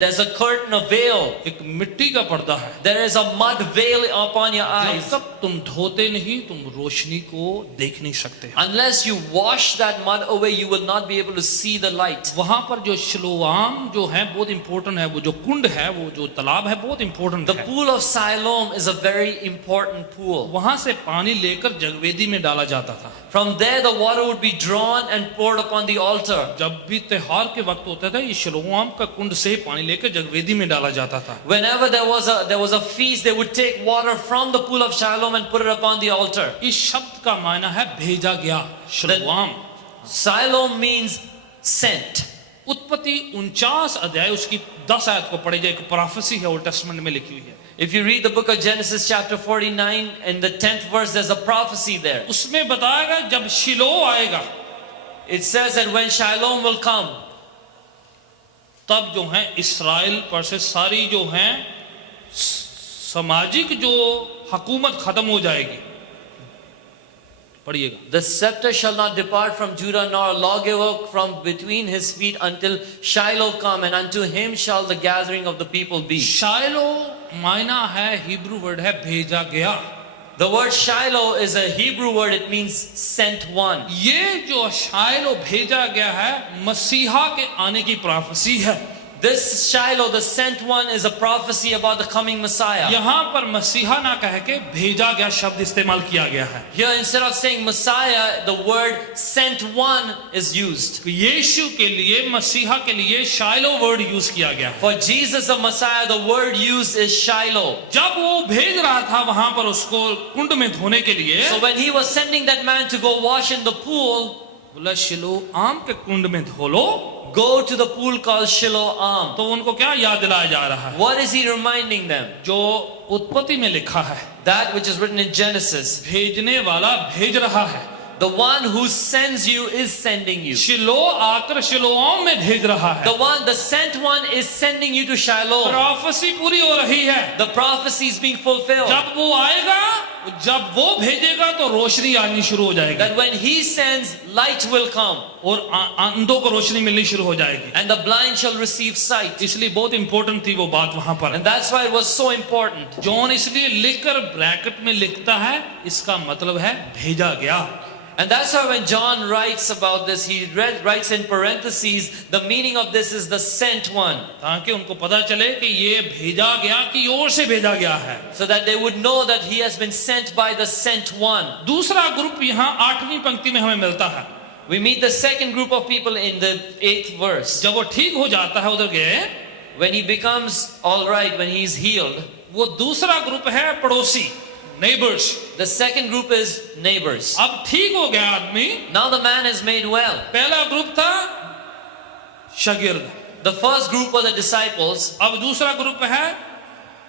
There's a curtain, a veil. एक मिट्टी का पर्दा है। There is a mud veil upon your जब eyes. तक तुम धोते नहीं तुम रोशनी को देख नहीं सकते। Unless you wash that mud away, you will not be able to see the light. वहां पर जो शिलोआम जो है बहुत इंपॉर्टेंट है, वो जो कुंड है, वो जो तालाब है बहुत इंपॉर्टेंट The है। pool of Siloam is a very important pool. वहां से पानी लेकर जगवेदी में डाला जाता था। From there, the water would be drawn and poured upon the altar. जब भी त्योहार के वक्त होता था, ये शिलोआम का कुंड से पानी लेकर जगवेदी में डाला जाता था। Whenever there was a feast, they would take water from the pool of Siloam and put it upon the altar. इस शब्द का मायना है भेजा गया। शिलोआम Siloam means sent. उत्पत्ति 49 अध्याय उसकी 10 आयत को पढ़े जाए, एक प्रोफेसी है, ओल्ड टेस्टामेंट में लिखी हुई है। If you read the book of Genesis chapter 49 in the 10th verse, there's a prophecy there. उसमें बताएगा जब शिलो आएगा It says that when Shiloh will come, तब जो है इस्राएल पर से सारी जो है सामाजिक जो हुकूमत खत्म हो जाएगी। पढ़िएगा। the scepter shall not depart from Judah, nor a lawgiver from between his feet until Shiloh come, and unto him shall the gathering of the people be. शाइलो मायना है, हिब्रू वर्ड है भेजा गया। The word Shiloh is a Hebrew word. It means sent one. ये जो शाइलो भेजा गया है मसीहा के आने की प्रोफेसी है। This Shiloh, the sent one, is a prophecy about the coming Messiah. यहाँ पर मसीहा ना कह के भेजा गया शब्द इस्तेमाल किया गया है। Here, instead of saying Messiah, the word sent one is used. यीशु के लिए, मसीहा के लिए शाइलो वर्ड यूज किया गया है। For Jesus the Messiah, the word used is Shiloh. जब वो भेज रहा था वहां पर उसको कुंड में धोने के लिए, So when he was sending that man to go wash in the pool, बोला शिलोआम के कुंड में धो लो। go to the pool called Shiloam. तो उनको क्या याद दिलाया जा रहा है? What is he reminding them? जो उत्पत्ति में लिखा है, That which is written in Genesis. भेजने वाला भेज रहा है। The one who sends you is sending you. शिलो आकर शिलोआम में भेज रहा है। The sent one is sending you to Shiloh. Prophecy पूरी हो रही है। The prophecy is being fulfilled. जब वो आएगा, जब वो भेजेगा तो रोशनी आनी शुरू हो जाएगी That when he sends, light will come. और अंधों को रोशनी मिलनी शुरू हो जाएगी। And the blind shall receive sight. इसलिए बहुत इंपॉर्टेंट थी वो बात वहां पर। And that's why it was so important. John इसलिए लिखकर ब्रैकेट में लिखता है, इसका मतलब है भेजा गया। And that's why when John writes about this, he writes in parentheses, the meaning of this is the sent one. ताकि उनको पता चले कि ये भेजा गया की ओर से भेजा गया है। So that they would know that he has been sent by the sent one. दूसरा ग्रुप यहाँ 8वीं पंक्ति में हमें मिलता है। We meet the second group of people in the 8th verse. जब वो ठीक हो जाता है उधर गए, When he becomes all right, when he is healed, वो दूसरा ग्रुप है पड़ोसी, neighbors। the second group is neighbors. अब ठीक हो गया आदमी। Now the man is made well. पहला ग्रुप था शागिर्द, The first group were the disciples, अब दूसरा ग्रुप है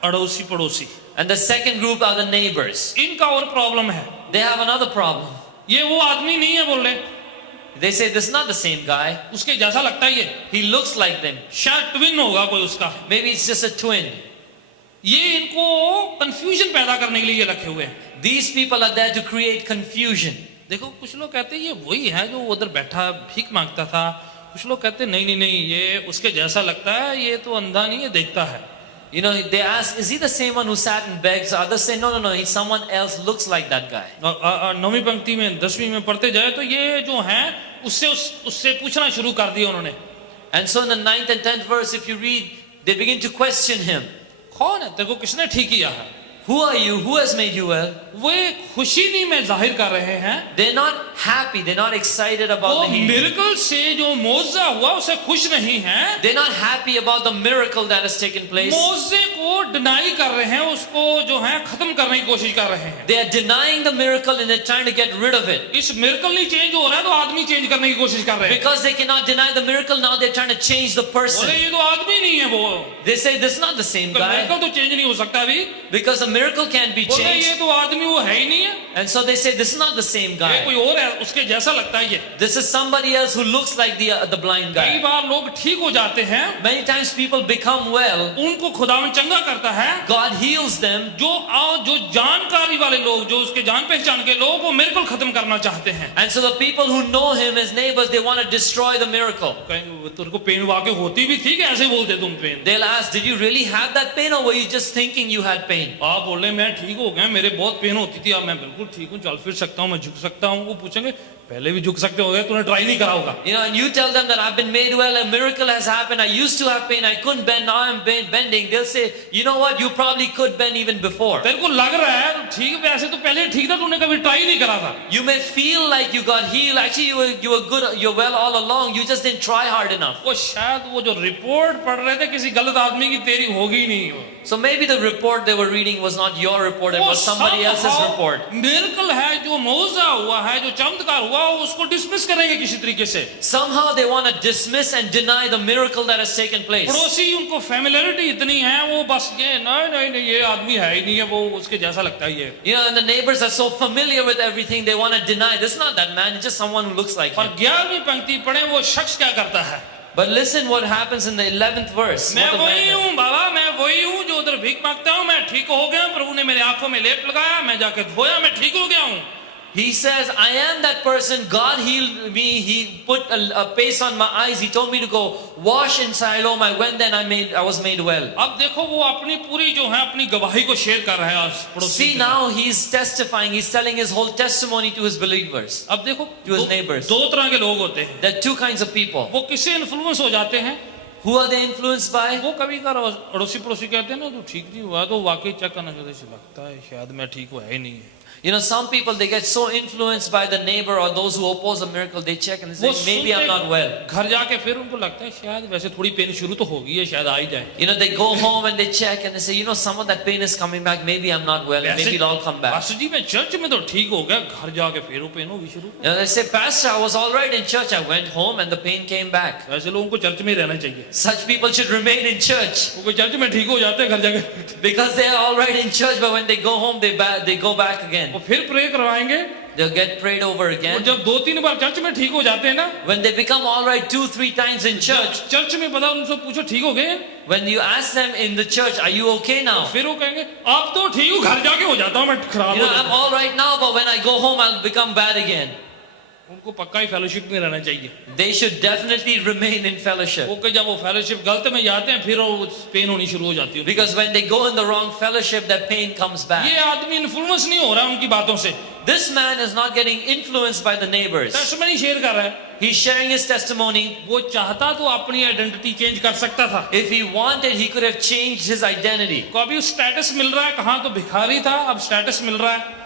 अड़ोसी पड़ोसी। and the second group are the neighbors. इनका और प्रॉब्लम है, They have another problem. ये वो आदमी नहीं है बोल रहे, They say this is not the same guy. उसके जैसा लगता है ये, He looks like them. शायद ट्विन होगा कोई उसका। Maybe it's just a twin. ये इनको कंफ्यूजन पैदा करने के लिए ये रखे हुए हैं। These people are there to create confusion. देखो कुछ लोग कहते हैं ये वही है जो उधर बैठा भीख मांगता था, कुछ लोग कहते हैं नहीं नहीं नहीं ये उसके जैसा लगता है, ये तो अंधा नहीं है देखता है। You know, they ask, is he the same one who sat and begged? Others say, no, no, no, he's someone else, looks like that guy. 9वीं पंक्ति में 10वीं में पढ़ते जाए तो ये जो है उससे पूछना शुरू कर दिया उन्होंने। And so in the 9th and 10th verse, if you read, they begin to question him. कौन है तेरे को किसने ठीक किया है? Who are you? Who has made you well? वो खुशी नहीं में जाहिर कर रहे हैं, They're not happy. They're not excited about वो the healing. मिरेकल से जो मौजा हुआ उसे खुश नहीं हैं। They're not happy about the miracle that has taken place. मौजे को डिनाई कर रहे हैं, उसको जो है खत्म करने की कोशिश कर रहे हैं। They are denying the miracle and they're trying to get rid of it. इस मिरेकल नहीं चेंज हो रहा है तो आदमी चेंज करने की कोशिश कर रहे हैं। Because they cannot deny the miracle, now they're trying to change the person. बोले ये तो आदमी नहीं है वो, They say this is not the same guy. Miracle तो चेंज नहीं हो सकता अभी। Because the miracle can't be बोले ये changed. तो आदमी वो है ही नहीं है, And so they say, this is not the same ये guy. कोई और है, उसके जैसा लगता है ये। This is somebody else who looks like the blind कई guy. बार लोग ठीक हो जाते हैं, Many times people become well. उनको खुदावन चंगा करता है। God heals them. जो जानकारी वाले लोग, जो उसके जान पहचान के लोग, वो मिरेकल खत्म करना चाहते हैं। And so the people who know him, his neighbors, they want to destroy the miracle. कहीं तेरे को पेन वाकई होती भी थी कि ऐसे ही बोलते तुम pen? They'll ask, did you really have that pain or were you just thinking you had pain? आप बोल रहे मैं ठीक हो गया, मेरे बहुत पेन होती थी, अब मैं बिल्कुल ठीक हूँ, चल फिर सकता हूँ, मैं झुक सकता हूँ। वो पूछेंगे पहले भी झुक सकते हो गए, तूने ट्राई नहीं करा होगा। You know, and you tell them that I've been made well, a miracle has happened, I used to have pain, I couldn't bend, now I'm bending. They'll say, you know what, you probably could bend even before. तेरे को लग रहा है ठीक, वैसे तो पहले ठीक था, तूने कभी ट्राई नहीं करा था। You may feel like you got healed, actually you were good, you're well all along, you just didn't try hard enough. वो शायद वो जो रिपोर्ट पढ़ रहे थे किसी गलत आदमी की, तेरी होगी नहीं वो। So maybe the report they were reading was not your report, it was somebody else's report. Miracle है, जो मौजा हुआ है, जो चमत्कार हुआ, उसको डिसमिस करेंगे किसी तरीके से। Somehow they want to dismiss and deny the miracle that has taken place. पड़ोसी उनको फैमिलियरिटी इतनी है, वो बस ये नहीं ये आदमी है ही नहीं है, वो उसके जैसा लगता है ये। You know, and the neighbors are so familiar with everything, they want to deny, this is not that man, it's just someone who looks like और him. 11वीं पंक्ति पढ़े, वो शख्स क्या करता है? But listen what happens in the 11th verse. मैं What the वही man does. हूँ बाबा, मैं वही हूँ जो उधर भीख मांगता हूँ, मैं ठीक हो गया, प्रभु ने मेरे आंखों में लेप लगाया, मैं जाके धोया, मैं ठीक हो गया हूँ। He says, I am that person, God healed me, He put a paste on my eyes, He told me to go wash in Siloam, I went then I was made well. अब देखो वो अपनी पूरी जो है अपनी गवाही को शेयर कर रहा है आज पड़ोसी See के साथ। now He's testifying, He's telling His whole testimony to His believers. अब देखो To his neighbors. दो तरह के लोग होते हैं। There are two kinds of people. वो किससे इन्फ्लुएंस हो जाते हैं? Who are they influenced by? वो कभी का अड़ोसी पड़ोसी कहते हैं ना तू ठीक नहीं हुआ, तो वाकई चेक करना चाहते, लगता है शायद मैं ठीक हुआ ही नहीं है। You know, some people, they get so influenced by the neighbor or those who oppose a miracle, they check and they वो say, maybe I'm not well. घर जाके फिर उनको लगता है शायद वैसे थोड़ी पेन शुरू तो होगी है, शायद आ ही जाए। You know, they go home and they check and they say, you know, some of that pain is coming back, maybe I'm not well, and maybe it'll all come back. Pastor ji मैं church में तो ठीक हो गया, घर जाके फिर वो पेन होगी शुरू। You know, they say, Pastor, I was all right in church, I went home and the pain came back. ऐसे लोगों को चर्च में ही रहना चाहिए। Such people should remain in church वो कोई चर्च में ठीक हो जाते हैं घर जाके, because they are all right in church, but when they go home, they go back again. वो फिर प्रे करवाएंगे। They'll get prayed over और again. जब 2-3 बार चर्च में ठीक हो जाते हैं ना, When they become all right 2-3 times in church, church में पता उनसे पूछो ठीक हो गए, when you ask them in the church, are you okay now? फिर वो कहेंगे आप तो ठीक हो, घर जाके हो जाता हूँ मैं खराब You हो know, I'm जाता हूँ। all right now, but when I go home, I'll become bad again. उनको पक्का ही फेलोशिप में रहना चाहिए। They should definitely remain in fellowship. वो कि जब वो फेलोशिप गलत में जाते हैं, फिर वो पेन होनी शुरू हो जाती है। Because when they go in the wrong fellowship, that pain comes back. ये आदमी इन्फ्लुएंस नहीं हो रहा उनकी बातों से, This man is not getting influenced by the neighbors. Testimony share कर रहा है। He's sharing his testimony. वो चाहता तो अपनी आइडेंटिटी चेंज कर सकता था। If he wanted, he could have changed his identity. कभी स्टेटस मिल रहा है, कहाँ तो भिखारी था, अब स्टेटस मिल रहा है।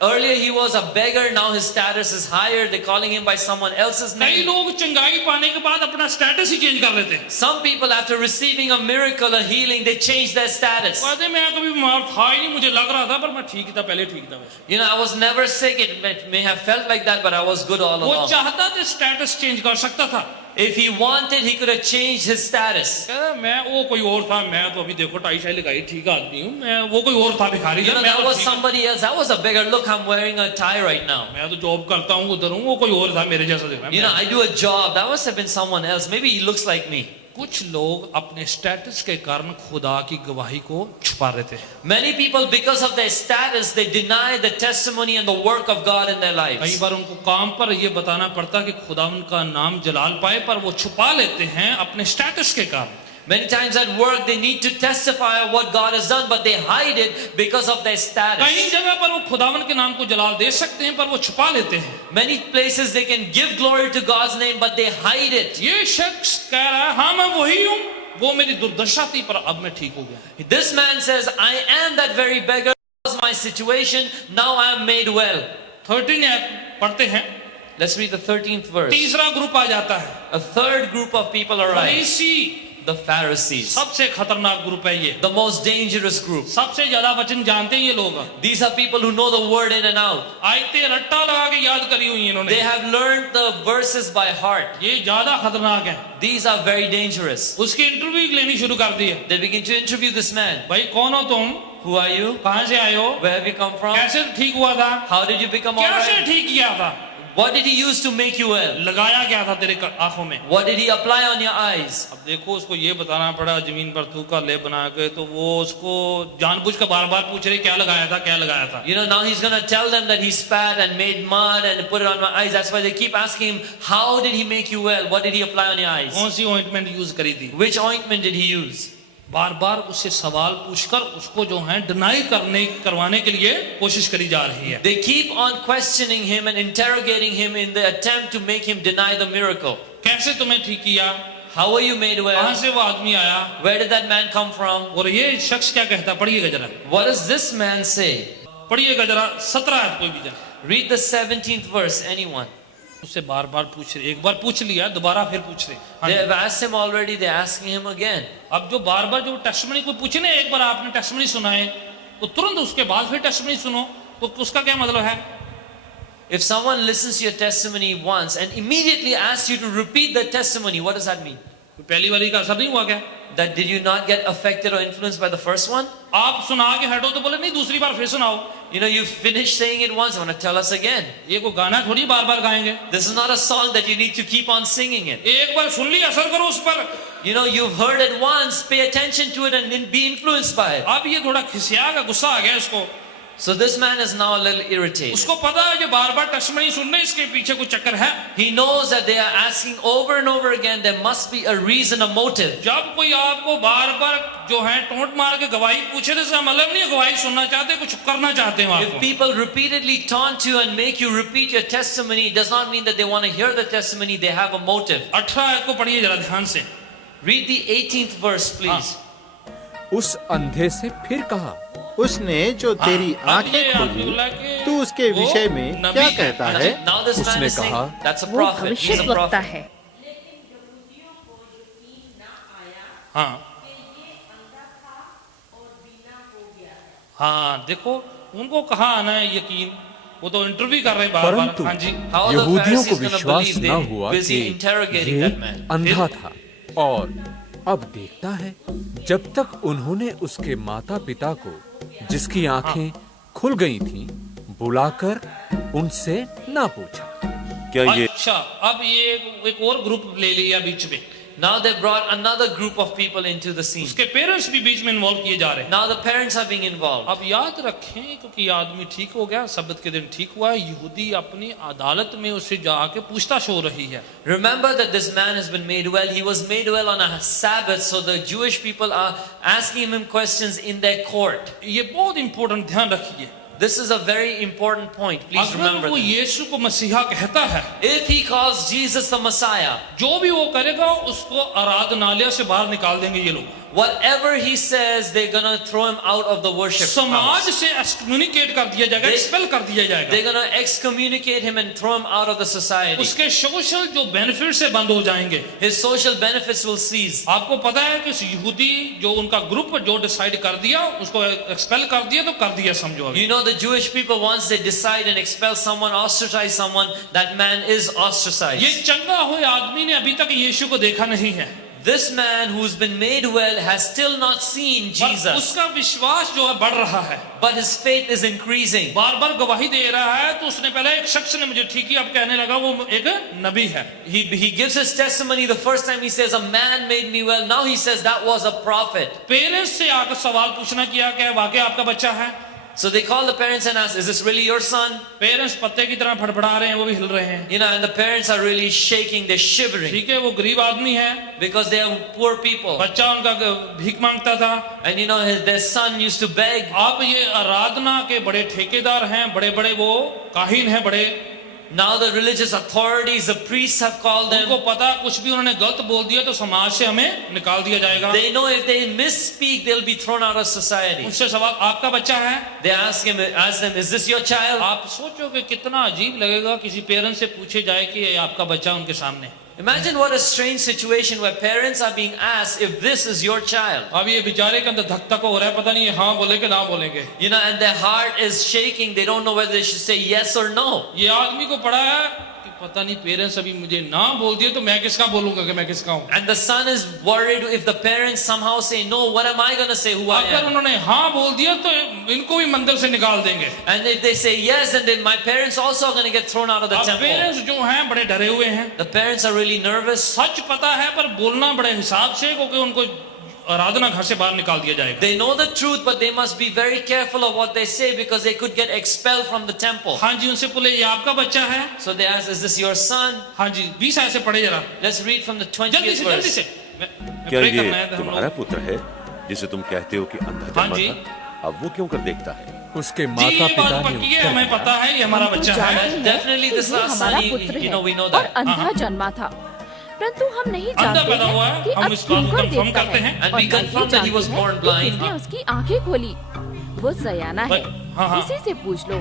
Earlier he was a beggar, now his status is higher. They're calling him by someone else's कई name. लोग चंगाई पाने के बाद अपना स्टेटस ही चेंज कर लेते हैं। Some people, after receiving a miracle, a healing, they change their status. कहते मैं कभी बीमार था ही नहीं, मुझे लग रहा था पर मैं ठीक था, पहले ठीक था वैसे। You know, I was never sick. It may have felt like that, but I was good all वो along. चाहता तो स्टेटस चेंज कर सकता था। If he wanted, he could have changed his status. कहता मैं वो कोई और था, मैं तो अभी देखो टाई शाई लगाई ठीक आदमी हूँ, मैं वो कोई और था भिखारी You था, know, मैं that तो was ठीक- somebody else. That was a beggar. Look, I'm wearing a tie right now. मैं तो जॉब करता हूँ उधर हूँ, वो कोई और था मेरे जैसा देखा। You know, I do a job. That must have been someone else. Maybe he looks like me. कुछ लोग अपने स्टेटस के कारण खुदा की गवाही को छुपा रहे थे। Many people, because of their status, they deny the testimony and the work of God in their कई lives. बार उनको काम पर ये बताना पड़ता कि खुदा उनका नाम जलाल पाए, पर वो छुपा लेते हैं अपने स्टेटस के कारण। Many times at work, they need to testify of what God has done, but they hide it because of their कई status. जगह पर वो खुदावन के नाम को जलाल दे सकते हैं, पर वो छुपा लेते हैं। Many places they can give glory to God's name, but they hide it. ये शख्स कह रहा है हाँ मैं वही हूँ, वो मेरी दुर्दशा थी पर अब मैं ठीक हो गया। This man says, I am that very beggar. That was my situation. Now I am made well. 13 पढ़ते हैं, Let's read the 13th verse. तीसरा ग्रुप आ जाता है, A third group of people arrive. फरीसी। The Pharisees. सबसे खतरनाक group है ये, The most dangerous group. सबसे ज्यादा वचन जानते हैं ये लोग। These are people who know the word in and out. आयते रट्टा लगा के याद करी हुई इन्होंने। They have learned the verses by heart. ये ज्यादा खतरनाक है। These are very dangerous. उसकी इंटरव्यू लेनी शुरू कर दी है। They begin to interview this man. भाई कौन हो तुम? Who are you? कहाँ से आए हो, Where have you come from? कैसे ठीक हुआ था, How did you become all कैसे right? ठीक किया था, What did he use to make you well? लगाया क्या था तेरे आंखों में। What did he apply on your eyes? अब देखो उसको ये बताना पड़ा जमीन पर थूका लेप बना के, तो वो उसको जानबूझ कर बार बार पूछ रहे क्या लगाया था, क्या लगाया था। You know, now he's going to tell them that he spat and made mud and put it on my eyes. That's why they keep asking him, how did he make you well? What did he apply on your eyes? कौन सी ointment use करी थी। Which ointment did he use? बार बार उससे सवाल पूछकर उसको जो है deny करवाने के लिए कोशिश करी जा रही है। They keep on questioning him and interrogating him in the attempt to make him deny the miracle. कैसे तुम्हें ठीक किया, How were you made कहाँ well? से वो आदमी आया, Where did that man come from? और ये शख्स क्या कहता, पढ़िएगा जरा, What does this man say? पढ़िएगा जरा 17 आयत कोई भी जरा। Read the 17th verse, anyone. उससे बार बार पूछ रहे, एक बार पूछ लिया दोबारा फिर पूछ रहे। हाँ They ji. have asked him already, they're asking him again. अब जो बार बार जो टेस्टिमनी कोई पूछे ना, एक बार आपने टेस्टिमनी सुना है तो तुरंत उसके बाद फिर टेस्टिमनी सुनो, तो उसका क्या मतलब है। If someone listens to your testimony once and immediately asks you to repeat the testimony, what does that mean? पहली वाली का असर नहीं हुआ क्या, That did you not get affected or influenced by the first one? आप सुना के हटो तो बोले नहीं दूसरी बार फिर सुनाओ। You know, you finished saying it once, want to tell us again. ये कोई गाना थोड़ी बार बार गाएंगे, This is not a song that you need to keep on singing it. एक बार सुन ली असर करो उस पर। You know, you've heard it once, pay attention to it and then be influenced by it. अब ये थोड़ा खिसिया का गुस्सा आ गया इसको, So this man is now a little irritated. उसको पता है ये बार बार टेस्टिमनी सुनने इसके पीछे कुछ चक्कर है। He knows that they are asking over and over again, there must be a reason, a motive. जब कोई आपको बार बार जो है टोंट मार के गवाही पूछे तो इसका मतलब नहीं है गवाही सुनना चाहते, कुछ करना चाहते हो If आपको। people repeatedly taunt you and make you repeat your testimony, it does not mean that they want to hear the testimony, they have a motive. 18 आयत को पढ़िए जरा ध्यान से। Read the 18th verse, please. उस अंधे से फिर कहा, उसने जो तेरी अब ये आंखें आदमी खोली, बोला कि तू उसके वो विषय में नबी क्या है। कहता है? Now this man उसने is saying, कहा, that's a वो prophet. He's a भविष्यद्वक्ता prophet. है। हाँ हाँ, देखो उनको कहाँ आना है यकीन, वो तो इंटरव्यू कर रहे हैं बार बार। परंतु हाँ जी, How are the यहूदियों को Pharisees gonna विश्वास believe? न They हुआ busy कि interrogating ये that man. अंधा था, और अब देखता है जब तक उन्होंने उसके माता पिता को जिसकी आंखें खुल गई थीं बुलाकर उनसे ना पूछा। क्या ये अच्छा अब ये एक और ग्रुप ले लिया बीच में, Now they brought another group of people into the scene. उसके पेरेंट्स भी बीच में इन्वॉल्व किए जा रहे हैं। Now the parents are being involved. अब याद रखें क्योंकि ये आदमी ठीक हो गया, सब्त के दिन ठीक हुआ, यहूदी अपनी अदालत में उससे जाके पूछताछ हो रही है। Remember that this man has been made well. He was made well on a Sabbath, so the Jewish people are asking him questions in their court. ये बहुत इंपॉर्टेंट, ध्यान रखिए। This is a very important point. Please अगर remember वो that. यीशु को मसीहा कहता है, If he calls Jesus the Messiah, जो भी वो करेगा उसको आराधनालय से बाहर निकाल देंगे ये लोग। whatever he says, they're gonna throw him out of the worship समाज house. से एक्सकम्युनिकेट कर दिया जाएगा, They- एक्सपेल कर दिया जाएगा। They're gonna excommunicate him and throw him out of the society. उसके सोशल जो बेनिफिट से बंद हो जाएंगे। His social benefits will cease. आपको पता है कि यहूदी जो उनका ग्रुप जो डिसाइड कर दिया उसको एक्सपेल कर दिया, तो कर दिया समझो अभी। You know, the Jewish people, once they decide and expel someone, ostracize someone, that man is ये ostracized. चंगा हुए आदमी ने अभी तक यीशु को देखा नहीं है, This man who's been made well has still not seen पर Jesus, उसका विश्वास जो है बढ़ रहा है, but his faith is increasing. बार बार गवाही दे रहा है। तो उसने पहले एक शख्स ने मुझे ठीक किया, अब कहने लगा वो एक नबी है। He gives his testimony. The first time he says, a man made me well. Now he says, that was a prophet. Parents से आकर सवाल पूछना किया क्या वाकई आपका बच्चा है। So they call the parents and ask, is this really your son? Parents पत्ते की तरह फड़फड़ा रहे हैं, वो भी हिल रहे हैं। You know, and the parents are really shaking, they're shivering, ठीक है, वो गरीब आदमी है, because they are poor people. बच्चा उनका भीख मांगता था। And you know, their son used to beg. अब ये आराधना के बड़े ठेकेदार हैं, बड़े बड़े वो काहिन हैं बड़े, Now the religious authorities, the priests have called उनको them. पता कुछ भी उन्होंने गलत बोल दिया तो समाज से हमें निकाल दिया जाएगा। They know if they misspeak, they'll be thrown out of society. उनसे सवाल, आपका बच्चा है? They ask them, is this your child? आप सोचो कि कितना अजीब लगेगा किसी पेरेंट्स से पूछे जाए कि ये आपका बच्चा उनके सामने। Imagine what a strange situation where parents are being asked if this is your child. अब ये बेचारे के अंदर धक धक हो रहा है, पता नहीं ये हाँ बोलेंगे ना बोलेंगे। You know, and their heart is shaking. They don't know whether they should say yes or no. ये आदमी को पड़ा है कि पता नहीं पेरेंट्स अभी मुझे ना बोल दिए तो मैं किसका बोलूंगा कि मैं किसका हूँ। And the son is worried if the parents somehow say no, what am I going to say who I अगर am? उन्होंने हाँ बोल दिया तो इनको भी मंदिर से निकाल देंगे। And if they say yes, then my parents also are going to get thrown out of the अब temple. पेरेंट्स जो हैं बड़े डरे हुए हैं, The parents are really nervous. सच पता है पर बोलना बड़े हिसाब से, क्योंकि उनको आराधना घर से बाहर निकाल दिया जाएगा। They know the truth, but they must be very careful of what they say because they could get expelled from the temple. हाँ जी, उनसे बोले ये आपका बच्चा है? So they ask, is this your son? हाँ जी, 20 आयत से पढ़े जरा, Let's read from the जल्दी 20th से verse. जल्दी से। क्या pray ये करना है तो हम तुम्हारा लोग- पुत्र है जिसे तुम कहते हो कि अंधा हाँ जन्मा जी। था? अब वो क्यों कर देखता है? उसके जी माता ये पिता बात ने पक्की है, उत्तर हमें दिया, पता है ये हमारा हम तो बच्चा जानते है। हैं Definitely this कि ये last हमारा son, पुत्र you know, we know है और that. अंधा जन्मा था, परंतु हम नहीं अंधा जानते पैदा हुआ है, हैं कि हम अब इस बात को क्यों confirm देखता करते है हैं। And और we ना ये confirm that he was जानते हैं born कि blind. किसने उसकी आंखें खोली। वो सयाना है, हाँ, हाँ। उसी से पूछ लो,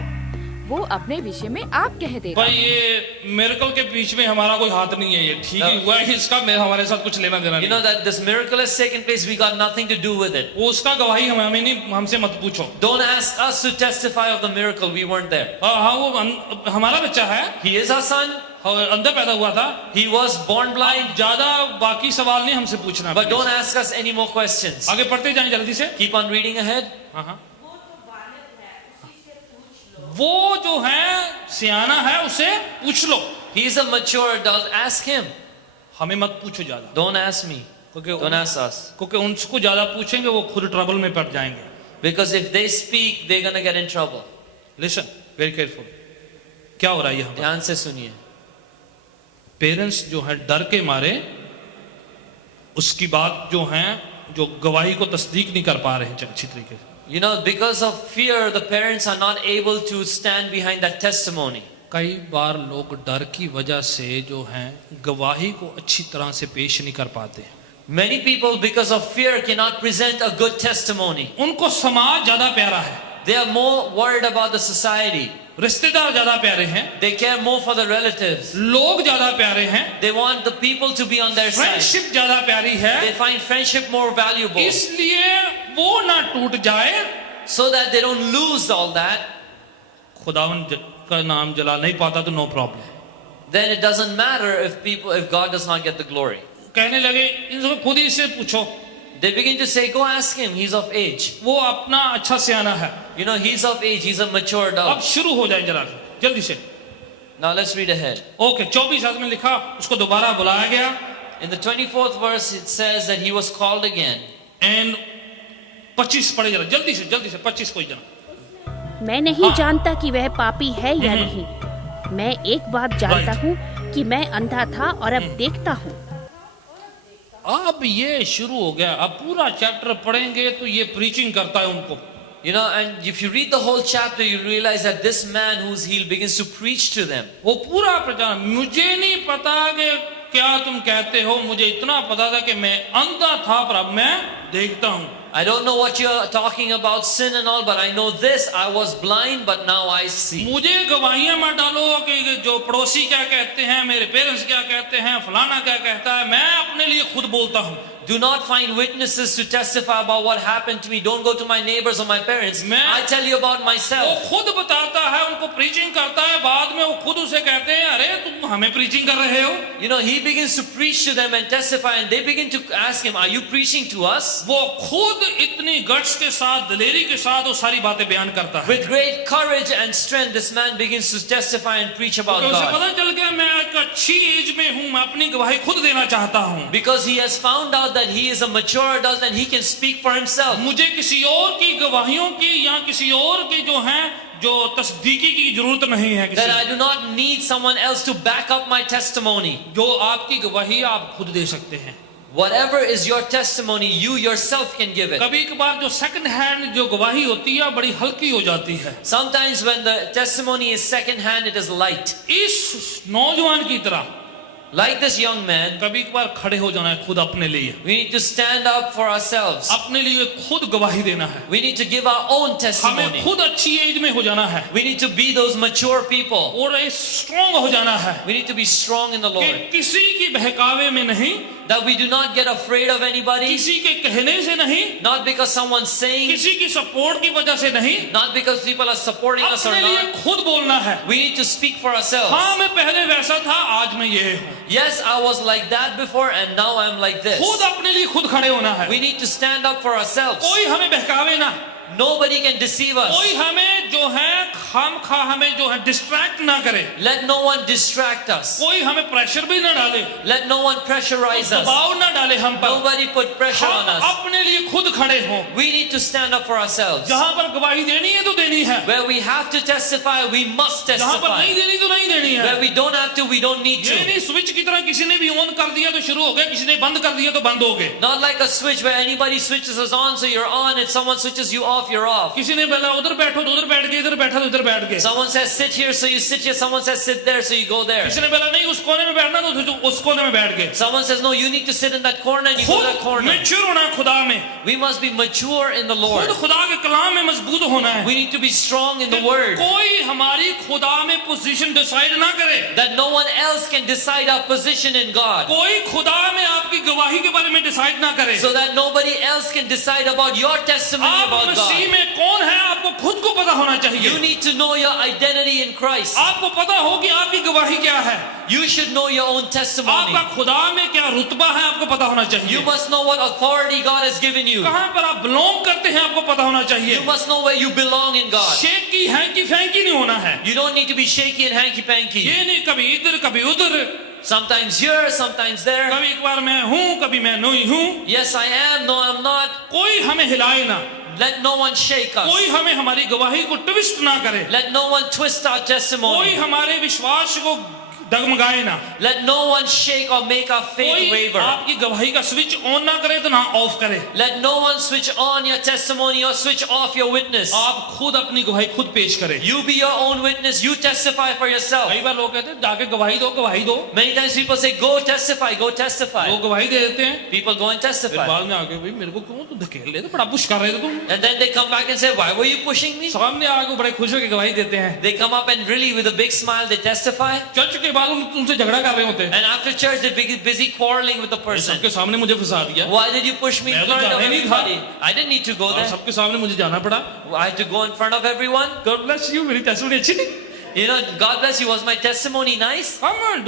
वो अपने विषय में आप कह देगा। भाई ये मिरेकल के बीच में हमारा कोई हाथ नहीं है, ये ठीक ही हुआ है, इसका हमारे साथ कुछ लेना देना You नहीं। know that this miracle has taken place, we got nothing to do with it. वो उसका गवाही हमें नहीं, हमसे मत पूछो। Don't ask us to testify of the miracle, we weren't there. हाँ वो हमारा बच्चा है, He is our son, अंधा पैदा हुआ था, he was born blind, ज्यादा बाकी सवाल नहीं हमसे पूछना। but don't ask us any more questions. आगे पढ़ते जाएं जल्दी से। Keep on reading ahead. हाँ हाँ। वो जो है सियाना है, उसे पूछ लो। He is a mature adult, ask him. हमें मत पूछो ज्यादा, Don't ask me, don't ask us. क्योंकि उनको ज्यादा पूछेंगे वो खुद ट्रबल में पड़ जाएंगे। Because if they speak, they're gonna get in trouble. Listen very careful. क्या हो रहा है यहाँ पर? ध्यान से सुनिए। पेरेंट्स जो है डर के मारे उसकी बात जो है, जो गवाही को तस्दीक नहीं कर पा रहे हैं अच्छी तरीके से। You know, because of fear, the parents are not able to stand behind that testimony. कई बार लोग डर की वजह से जो है गवाही को अच्छी तरह से पेश नहीं कर पाते। Many people, because of fear, cannot present a good testimony. उनको समाज ज्यादा प्यारा है, They are more worried about the society. रिश्तेदार ज्यादा प्यारे हैं, They care more for the relatives. लोग ज्यादा प्यारे हैं, They want the people to be on their side. Friendship ज्यादा प्यारी है, They find friendship more valuable. इसलिए वो ना टूट जाए, So that they don't lose all that, खुदावन का नाम जला नहीं पाता तो no problem. then it doesn't matter if God does not get the glory. कहने लगे इनको खुद ही से पूछो, They begin to say, go ask him, he's of age. वो अपना अच्छा सियाना है। You know, he's of age, he's a mature अब adult. शुरू हो जाए जरा जल्दी से। Now let's read ahead. Okay 24 आयत में लिखा, उसको दोबारा बुलाया गया In the 24th verse, it says that he was called again. And 25 पढ़े जरा जल्दी से 25 कोई जना। मैं नहीं जानता कि वह पापी है या नहीं। मैं एक बात जानता Right. हूँ कि मैं अंधा था और अब देखता हूँ। अब ये शुरू हो गया, अब पूरा चैप्टर पढ़ेंगे तो ये प्रीचिंग करता है उनको। You know, and if you read the whole chapter, you realize that this man who's healed begins to preach to them. वो पूरा प्रचार, मुझे नहीं पता कि क्या तुम कहते हो, मुझे इतना पता था कि मैं अंधा था पर अब मैं देखता हूँ। I don't know what you're talking about, sin and all, but I know this, I was blind, but now I see. मुझे गवाहियां मत डालो कि जो पड़ोसी क्या कहते हैं, मेरे पेरेंट्स क्या कहते हैं, फलाना क्या कहता है, मैं अपने लिए खुद बोलता हूँ। Do not find witnesses to testify about what happened to me. Don't go to my neighbors or my parents. I tell you about वो myself. खुद बताता है, उनको प्रीचिंग करता है, बाद में वो खुद उसे कहते हैं अरे तुम हमें प्रीचिंग कर रहे हो। You know, he begins to preach to them and testify, and they begin to ask him, are you preaching to us? वो खुद इतनी गट्स के साथ, दलेरी के साथ वो सारी बातें बयान करता है। With great courage and strength, this man begins to testify and preach about तो उसे God. पता चल गया मैं एक अच्छी एज में हूँ, मैं अपनी गवाही खुद देना चाहता हूँ। Because he has found out that he is a mature adult and he can speak for himself. मुझे किसी और की गवाहियों की या किसी और की जो है जो तस्दीकी की जरूरत नहीं है। That I किसी do not need someone else to back up my testimony. जो आपकी गवाही आप खुद दे सकते हैं। Whatever is your testimony, you yourself can give it. कभी कभार जो सेकंड हैंड जो गवाही होती है बड़ी हल्की हो जाती है। Sometimes when the testimony is second hand, it is light. इस नौजवान की तरह Like this young man, कभी कभार खड़े हो जाना है खुद अपने लिए, we need to stand up for ourselves. अपने लिए खुद गवाही देना है। We need to give our own हमें testimony. खुद अच्छी एज में हो जाना है We need to be those mature people. और स्ट्रॉन्ग हो जाना है We need to be strong in the कि Lord. किसी की बहकावे में नहीं, that we do not get afraid of anybody, किसी के कहने से नहीं, not because someone's saying, किसी की सपोर्ट की वजह से नहीं, not because people are supporting us or अपने लिए not. खुद बोलना है। We need to speak for ourselves. हाँ मैं पहले वैसा था, आज मैं ये हूँ। Yes, I was like that before and now I'm like this. खुद अपने लिए खुद खड़े होना है। We need to stand up for ourselves. कोई हमें बहकावे ना, Nobody can deceive us. कोई हमें जो है खामखा हमें जो है डिस्ट्रैक्ट ना करे, Let no one distract us. कोई हमें प्रेशर भी ना डाले, Let no one pressurize us. दबाव ना डाले हम पर। Nobody put pressure on हम us. अपने लिए खुद खड़े हों। We need to stand up for ourselves. जहाँ पर गवाही देनी है तो देनी है, Where we have to testify, we must जहाँ पर testify. नहीं देनी तो नहीं देनी है। Where we don't have to, we don't need ये to. नहीं स्विच की तरह किसी ने भी ऑन कर दिया तो शुरू हो गया, किसी ने बंद कर दिया तो बंद हो गए। Not like a switch where anybody switches us on, so you're on. If someone switches you off, you're off. किसी ने बोला उधर बैठो तो उधर बैठ गए, इधर बैठा तो इधर बैठ गए। Someone says sit here, so you sit here. Someone says sit there, so you go there. किसी ने बोला नहीं उस कोने में बैठना तो उस कोने में बैठ गए। Someone says no, you need to sit in that corner, and you go to that खुद corner. मैच्योर होना है खुदा में, We must be mature in the Lord. खुद खुदा के कलाम में मजबूत होना है। We need to be strong in the Word. कोई हमारी खुदा में पोजीशन डिसाइड ना करे, That no one else can decide our position in God. कोई खुदा में आपकी गवाही के बारे में डिसाइड ना करे। So that nobody else can decide about your testimony आप about मसीह God. में कौन है आपको खुद को पता होना चाहिए। You need to know your identity in Christ. आपको पता हो कि आपकी गवाही क्या है, You should know your own testimony. आपका खुदा में क्या रुतबा है आपको पता होना चाहिए। You must know what authority God has given you. कहाँ पर आप बिलोंग करते हैं आपको पता होना चाहिए। You must know where you belong in God. शेकी हैंकी फैंकी नहीं होना है। You don't need to be shaky and hanky-panky. ये नहीं कभी इधर कभी उधर, Sometimes here, sometimes there. कभी एक बार मैं हूँ कभी मैं नहीं हूँ। Yes, I am. No, I'm not. कोई हमें हिलाए ना, Let no one shake us. कोई हमें हमारी गवाही को ट्विस्ट ना करे, Let no one twist our कोई testimony. हमारे विश्वास को डगमगाए ना, Let no one shake or make our faith कोई waver. आपकी गवाही का स्विच ऑन ना करे तो ना ऑफ करे। Let no one switch on your testimony or switch off your witness. आप खुद अपनी गवाही खुद पेश करें। You be your own witness. You testify for yourself. कई बार लोग कहते हैं जाके गवाही दो गवाही दो, Many times people say, go testify, go testify. लोग गवाही दे देते हैं, People go and फिर testify. बाद में आके भाई मेरे को क्यों तू धकेल ले, तो बड़ा पुश कर रहे थे तुम। And then they come back and say, why were you pushing me? सामने आके बड़े खुश होकर गवाही देते हैं। They come up and really with a big smile, they testify. Church के बाद तुमसे झगड़ा कर रहे होते हैं, And after church, they be busy quarreling with the person. सबके सामने मुझे फंसा दिया, Why did you push me in मैं तो front of जाना ही नहीं था। everybody? I didn't need to go और there. सबके सामने मुझे जाना पड़ा। I had to go in front of everyone. God bless you, मेरी टेस्टिमनी अच्छी थी। You know, God bless you. Was my testimony nice? Come on,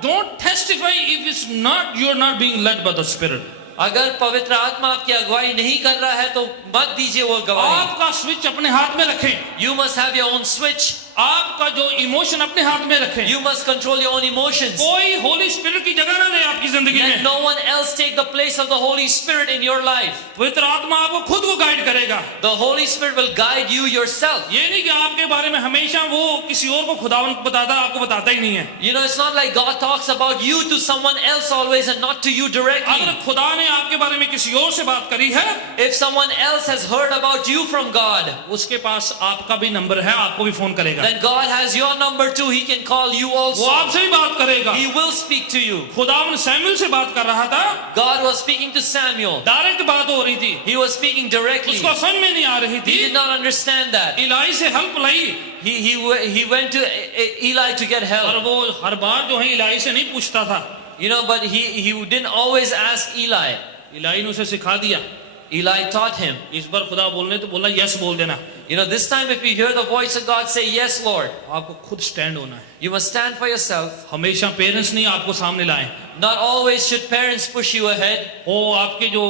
don't testify if it's not, you're not being led by the Spirit. अगर पवित्र आत्मा आपकी अगुवाई नहीं कर रहा है तो मत दीजिए वो गवाही. आपका स्विच अपने हाथ में रखें, You must have your own switch. आपका जो इमोशन अपने हाथ में रखें। You must control your own emotions. कोई होली स्पिरिट की जगह ना ले आपकी जिंदगी Let में। no one else take the place of the Holy Spirit in your life. पवित्र आत्मा आपको खुद को गाइड करेगा। The Holy Spirit will guide you yourself. ये नहीं कि आपके बारे में हमेशा वो किसी और को खुदावन को बताता है, आपको बताता ही नहीं है। You know, it's not like God talks about you to someone else always and not to you directly. अगर खुदा ने आपके बारे में किसी और से बात करी है, If someone else has heard about you from God, उसके पास आपका भी नंबर है, आपको भी फोन करेगा। then God has your number too. He can call you वो also. आपसे भी बात करेगा। He will speak to you. खुदावन सैमुएल से बात कर रहा था, God was speaking to Samuel. Direct बात हो रही थी, He was speaking directly. उसको समझ में नहीं आ रही He did थी। not understand that. इलाई से help lie, He went to Eli to get और help. वो हर बार जो है इलाई से नहीं पूछता था। You know, but he didn't always ask Eli. इलाई ने उसे सिखा दिया, Eli taught him. इस बार खुदा बोलने तो बोला यस बोल देना। You know, this time if you hear the voice of God, say, yes, Lord. आपको खुद स्टैंड होना है। You must stand for yourself. हमेशा पेरेंट्स नहीं आपको सामने लाएं, Not always should parents push you ahead. वो आपके जो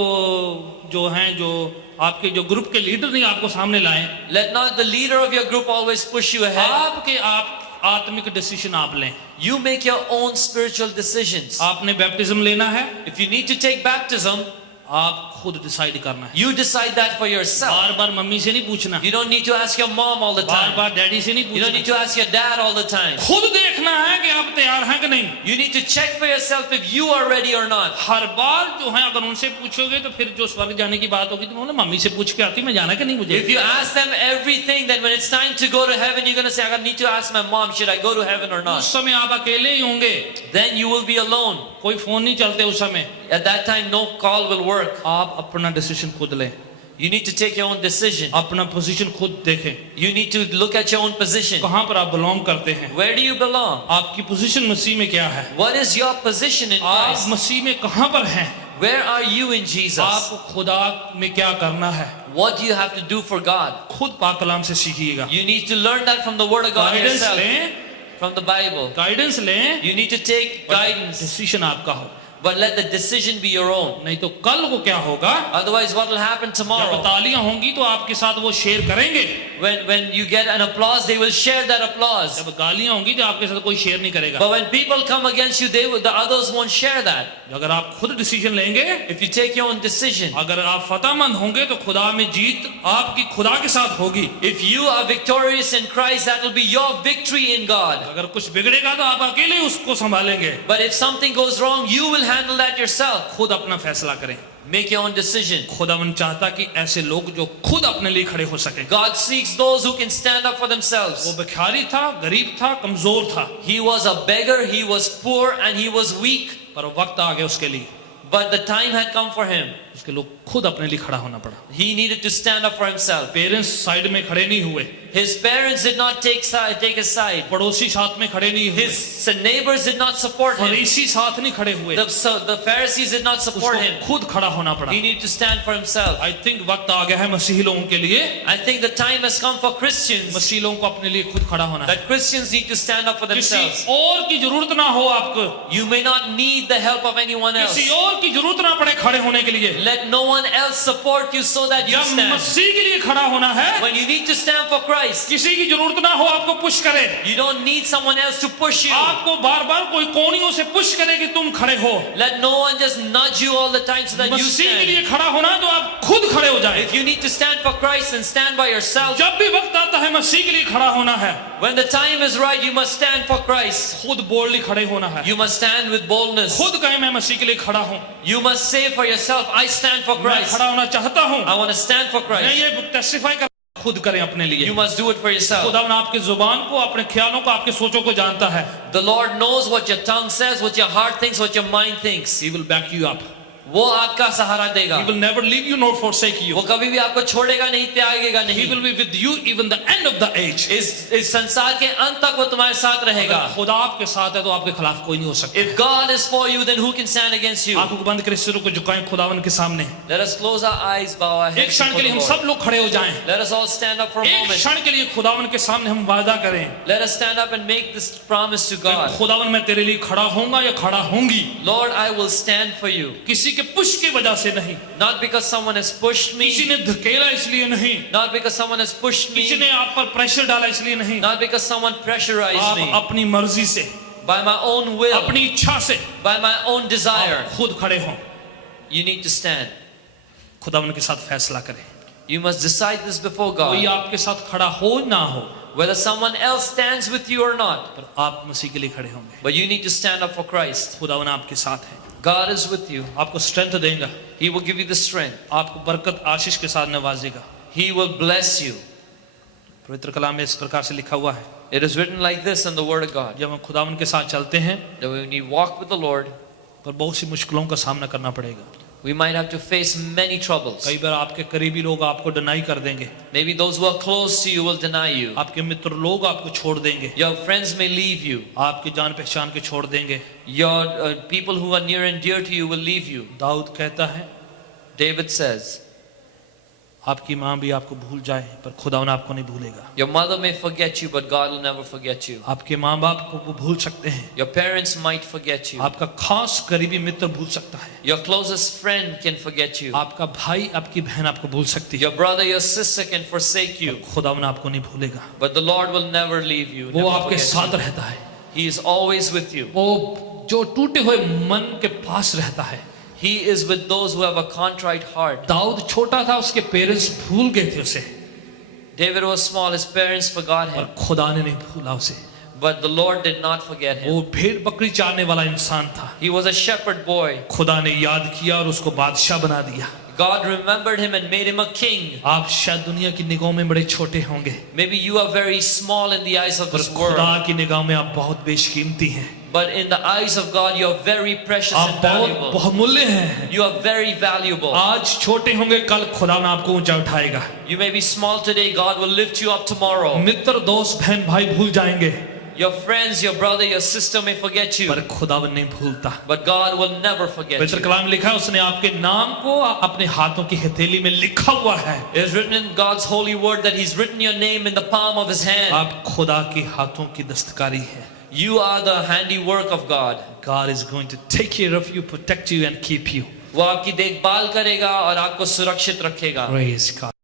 आपके जो ग्रुप के लीडर नहीं आपको सामने लाएं। Let not the leader of your group always push you ahead. आपके आप आत्मिक डिसीजन आप लें। You make your own spiritual decisions. आपने बैप्टिज्म लेना है, If you need to take baptism, आप खुद डिसाइड करना है। you decide that for yourself. Bar bar mummy से नहीं पूछना, You don't need to ask your mom all the bar time. Bar daddy से नहीं You don't need पूछना। to ask your dad all the time. खुद देखना है कि आप तैयार हैं कि नहीं। You need to check for yourself if you are ready or not. हर बार जो है अगर उनसे पूछोगे तो फिर जो स्वर्ग जाने की बात होगी तो बोले मम्मी से पूछ के आती मैं जाना कि नहीं मुझे। If you ask them everything, then when it's time to go to heaven, you're going to say, I need to ask my mom, should I go to heaven or उस not? समय आप अकेले ही होंगे, Then you will be alone. कोई phone नहीं चलते उस समय। At that time, no call will work. आप अपना डिसीजन खुद लें। You need to take your own decision. अपना पोजीशन खुद देखें, You need to look at your own position. कहाँ पर आप बिलोंग करते हैं, Where do you belong? आपकी पोजीशन मसीह में क्या है, What is your position in आप Christ? मसीह में कहाँ पर हैं, Where are you in Jesus? आपको खुदा में क्या करना है, What do you have to do for God? खुद पाक कलाम से सीखिएगा। You need to learn that from the Word of God guidance yourself, लें, from the Bible. गाइडेंस लें, You need to take guidance, decision आपका हो, but let the decision be your own. नहीं तो कल को क्या होगा, Otherwise, what will happen जब tomorrow? तालियां होंगी तो आपके साथ वो शेयर करेंगे, When you get an applause, they will share that applause. जब गालियां होंगी तो आपके साथ कोई शेयर नहीं करेगा। But when people come against you, the others won't share that. अगर आप खुद डिसीजन लेंगे, If you take your own decision, अगर आप फतेहमंद होंगे तो खुदा में जीत आपकी खुदा के साथ होगी। if you are victorious in Christ, that will be your victory in God. अगर कुछ बिगड़ेगा तो आप अकेले उसको संभालेंगे। But if something goes wrong, you will handle that yourself. खुद अपना फैसला करें। Make your own decision. खुदावन चाहता कि ऐसे लोग जो खुद अपने लिए खड़े हो सके। God seeks those who can stand up for वो themselves. भिखारी था, गरीब था, कमजोर था, He was a beggar, he was poor, and he was weak. पर वक्त आ गया उसके लिए, But the time had come for him. उसके लोग खुद अपने लिए खड़ा होना पड़ा। He needed to stand up for himself. Parents side में खड़े नहीं हुए, His parents did not take his side. पड़ोसी साथ में खड़े नहीं हुए, His neighbors did not support him. फरीसी साथ नहीं खड़े हुए, The Pharisees did not support him. उसको खुद खड़ा होना पड़ा। He needed to stand for himself. I think वक्त आ गया है मसीही लोगों के लिए, I think the time has come for Christians, मसीही लोगों को अपने लिए खुद खड़ा होना है। that Christians need to stand up for किसी themselves. और की जरूरत ना हो आपको, You may not need the help of anyone else. किसी और की जरूरत ना पड़े खड़े होने के लिए। Let no one else support you so that you जब stand. मसीह के लिए खड़ा होना है, When you need to stand for Christ, किसी की जरूरत ना हो आपको पुश करे, you don't need someone else to push you. आपको बार बार कोई कोनियों से पुश करे कि तुम खड़े हो। Let no one just nudge you all the time so that you मसीह के stand. लिए खड़ा होना है तो आप खुद खड़े हो जाए। If you need to stand for Christ, then stand by yourself. जब भी वक्त आता है मसीह के लिए खड़ा होना है, When the time is right, you must stand for Christ. खुद बोल्डली खड़े होना है। You must stand with boldness. खुद कहे मैं मसीह के लिए खड़ा हूँ, You must say for yourself, I stand for मैं Christ. खड़ा होना चाहता हूँ, I want to stand for मैं Christ. ये टेस्टिफाई कर, खुद करें अपने लिए। You must do it for yourself. खुदावन आपके जुबान को, अपने ख्यालों को, आपके सोचों को जानता है। The Lord knows what your tongue says, what your heart thinks, what your mind thinks. He will back you up. वो आपका सहारा देगा. He will never leave you nor forsake you. वो कभी भी आपको छोड़ेगा नहीं, त्यागेगा He नहीं. will be with you even the end of the age. इस संसार के अंत तक वो तुम्हारे साथ रहेगा. अगर खुदा आपके साथ है तो आपके खिलाफ कोई नहीं हो सकता। If God is for you, then who can stand against you? आंखों को बंद करें, सिरों को झुकाएं खुदावन के सामने। Let us close our eyes, bow our एक heads क्षण के before लिए the हम Lord. सब लोग खड़े हो जाएं। Let us all stand up for a एक moment. क्षण के लिए खुदावन के सामने हम वादा करें, Let us stand up and make this promise to God. खुदावन मैं तेरे लिए खड़ा होऊंगा या खड़ा होंगी, Lord, I will stand for you. किसी के पुश की वजह से नहीं, Not because someone has pushed किसी me, ने धकेला इसलिए नहीं, not because someone has pushed किसी me, ने आप पर प्रेशर डाला इसलिए नहीं, not because someone pressurized आप me. अपनी मर्जी से, By my own will, अपनी इच्छा से by my own desire, आप खुद खड़े हो। you need to stand. खुदावन के साथ फैसला करें, You must decide this before कोई God. आपके साथ खड़ा हो ना हो, Whether someone else stands with you or not, पर आप मसीह के लिए खड़े होंगे। but you need to stand up for Christ. खुदावन आपके साथ है, God is with you. आपको स्ट्रेंथ देगा, He will give you the strength. आपको बरकत आशीष के साथ नवाजेगा। He will bless you. पवित्र कलाम में इस प्रकार से लिखा हुआ है, It is written like this in the Word of God. जब हम खुदावन के साथ चलते हैं That when you walk with the Lord, पर बहुत सी मुश्किलों का सामना करना पड़ेगा। we might have to face many troubles. कई बार आपके करीबी लोग आपको डिनाई कर देंगे, Maybe those who are close to you will deny you. आपके मित्र लोग आपको छोड़ देंगे, Your friends may leave you. आपकी जान पहचान के छोड़ देंगे। Your people who are near and dear to you will leave you. Dawood कहता है, David says, आपकी माँ भी आपको भूल जाए पर खुदावन आपको नहीं भूलेगा। your mother may forget you, but God will never forget you. आपके माँ बाप को वो भूल सकते हैं, Your parents might forget you. आपका खास करीबी मित्र भूल सकता है, Your closest friend can forget you. आपका भाई आपकी बहन आपको भूल सकती है, Your brother, your sister can forsake you. खुदावन आपको नहीं भूलेगा। But the Lord will never leave you. वो Never आपके forget साथ you. रहता है, He is always with you. वो जो टूटे हुए मन के पास रहता है। He is with those who have a contrite heart. Dawood छोटा था, उसके पेरेंट्स भूल गए थे उसे, David was small, his parents forgot और him. खुदा ने नहीं भूला उसे। But the Lord did not forget him. वो भेड़ बकरी चारने वाला इंसान था, He was a shepherd boy. खुदा ने याद किया और उसको बादशाह बना दिया। God remembered him and made him a king. आप शायद दुनिया की निगाहों में बड़े छोटे होंगे, Maybe you are very small in the eyes of पर this खुदा world. की निगाह में आप बहुत बेशकीमती हैं। But in the eyes of God, you are very precious आप and बहुत valuable. बहुमूल्य हैं। You are very valuable. आज छोटे होंगे, कल खुदा ने आपको ऊंचा उठाएगा। You may be small today, God will lift you up tomorrow. मित्र, दोस्त, बहन, भाई भूल जाएंगे, Your friends, your brother, your sister may forget you, पर खुदा नहीं भूलता। but God will never forget पवित्र you. कलाम में लिखा है, उसने आपके नाम को अपने हाथों की हथेली में लिखा हुआ है। It is written in God's holy word that He's written your name in the palm of His hand. आप खुदा के हाथों की दस्तकारी है। You are the handiwork of God. God is going to take care of you, protect you and keep you. वो आपकी देखभाल करेगा और आपको सुरक्षित रखेगा. Praise God.